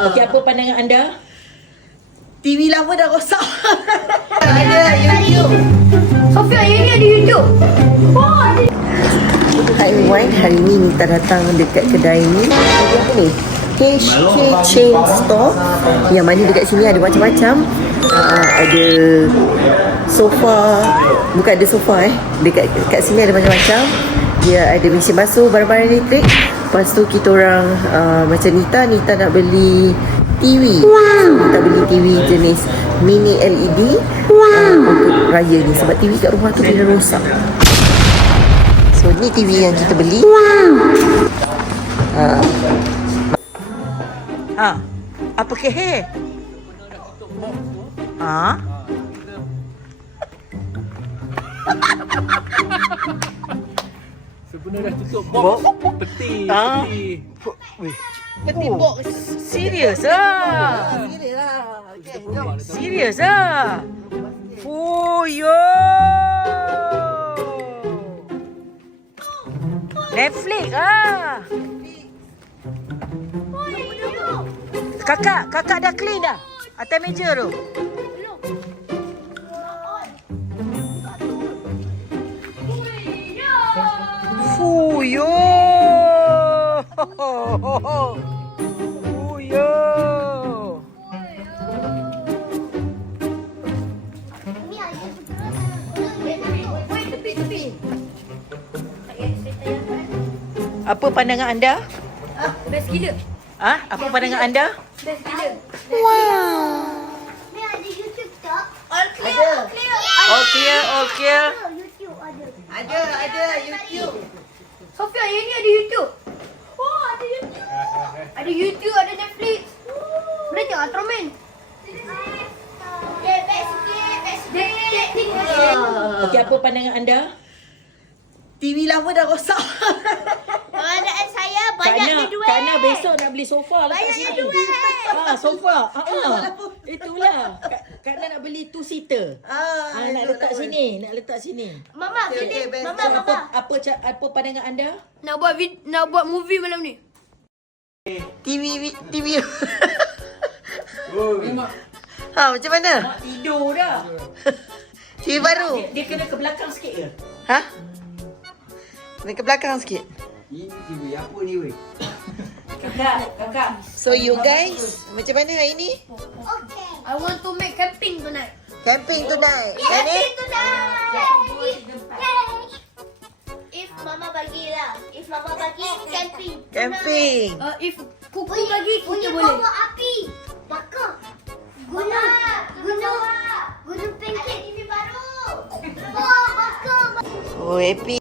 Okey, apa pandangan anda? TV lama dah rosak. Ada YouTube. Sofia, yang ni ada YouTube. Oh, ada. Hai everyone, hari ni Nita datang dekat kedai ni. Kedai apa ni? HK Chain Store. Yang mana dekat sini ada macam-macam. Ada sofa. Bukan ada sofa dekat sini ada macam-macam. Dia ada mesin basuh, barang-barang elektrik. Lepas tu kita orang macam Nita nak beli TV. Kita beli TV jenis mini LED untuk raya ni. Sebab TV kat rumah tu dia dah rosak. So ni TV yang kita beli. Apa ke he? Sebenarnya dah tutup box peti. Peti box. Serius ah? Serius ah? Fuyo. Netflix ah. Kakak dah clean dah atas meja tu. Fuyo. Fuyo. Apa pandangan anda? Best gila. Apa pandangan anda? Best gila. Ni ada YouTube tak? All clear. All clear. YouTube ada. Ada YouTube. Sofia, yang ni ada YouTube. Oh, ada YouTube. Ada YouTube, ada Netflix. Boleh tengok Ultraman. Okey, apa pandangan anda? TV lama dah rosak. Pengadaan saya banyak duit. Karena besok nak beli sofa lah kat Banyaknya sini. duit. Sofa. Itulah. Karena nak beli two seater. Nak letak sini. Mama, Okay, best. Mama. Apa pandangan anda? Nak buat movie malam ni. TV. Memang Macam mana? Mak tidur dah. TV baru. Dia kena ke belakang sikit ke? Kena ke belakang sikit. ini TV apa ni weh? Kakak. So you guys, macam mana hari ni? Okay. I want to make camping tonight. Camping tonight. Camping If Mama bagi, camping. Camping. If kuku lagi, kita Punya boleh. bawa api. Bakar. Gunung pancake. TV baru. Bakar. Oh, happy.